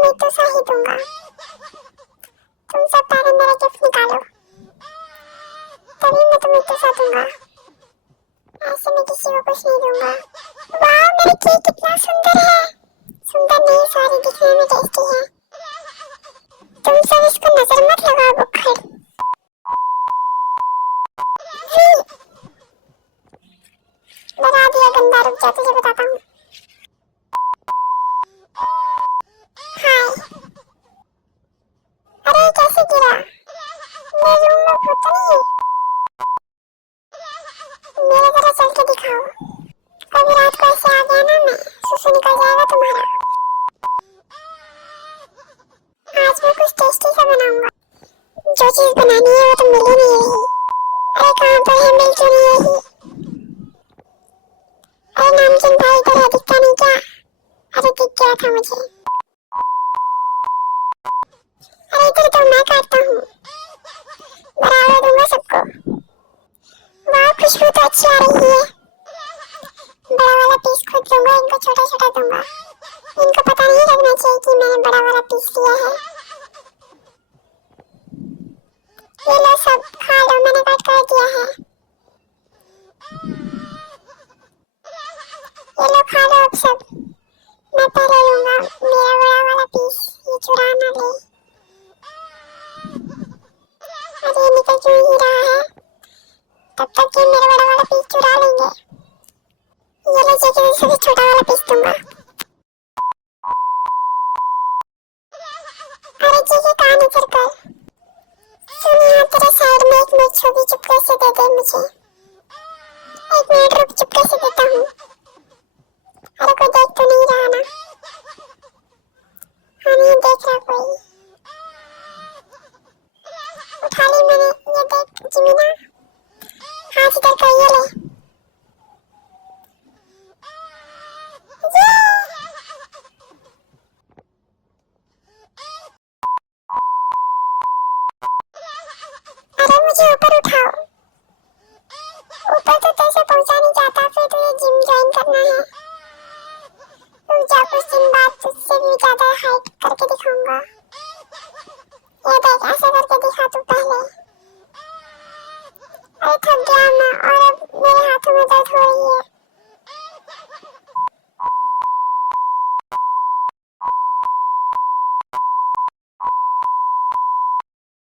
मैं तो सही दूंगा। तुम सब पहले मेरा गिफ्ट निकालो, तभी मैं तुम्हें पैसा दूंगा। ऐसे मैं किसी को कुछ नहीं दूंगा। वाह, मेरा केक कितना सुंदर है। सुंदर नहीं, सॉरी, दिखने में टेस्टी है। तुम सब इसको नजर मत लगाओ बुक्खड़। बता दिया गंदा, रुक जा, तुझे बताता हूँ। हाय। अरे कैसे गिरा? मेरे रूम में भूत तो नहीं है? मेरे जरा चल के दिखाओ। कभी रात को ऐसे आ गया ना मैं, सुसु निकल जाएगा तुम्हारा। आज मैं कुछ टेस्टी सा बनाऊंगा। जो चीज बनानी है वो तो मिल ही नहीं रही। अरे कहाँ पर है, मिल क्यों नहीं रही? अरे नामकिन भाई इधर है, दिखता नहीं क्या? अरे दिख गया था मुझे। अरे इधर तो मैं काटता हूँ, बराबर दूंगा सबको। वाह, खुशबू तो अच्छी आ रही है। बड़ा वाला पीस खुद दूंगा, इनको छोटा छोटा दूंगा। इनको पता नहीं लगना चाहिए कि मैंने बड़ा वाला पीस लिया है। ये लो सब खा लो, मैंने कट कर दिया है। ये लो खा लो अब सब। मैं पहले लूंगा मेरा बड़ा वाला पीस, ये चुरा ना ले। अरे निकल क्यों ही रहा है? तब तक ये मेरा बड़ा वाला पीस चुरा लेंगे। ये लो जैसे सबसे छोटा वाला पीस दूंगा। अरे जी कहाँ नजर कर? सुन यहाँ तेरे साइड में एक मिर्च होगी, चुपके से दे दे मुझे। एक मिनट रुक, चुपके से देता हूँ। अरे कोई देख तो नहीं रहा ना? हाँ नहीं देख रहा कोई। उठा ली मैंने, ये देख जिमीना। हाँ इधर कर, ये ले। अरे मुझे ऊपर उठाओ। ऊपर तो कैसे पहुंचा नहीं जाता, फिर तो ये जिम ज्वाइन करना है। रुक जा, कुछ दिन बाद तुझसे भी ज्यादा हाइट करके दिखाऊंगा। ये देख, ऐसे करके दिखा तू पहले। अरे थक गया मैं, और अब मेरे हाथों में दर्द हो रही है।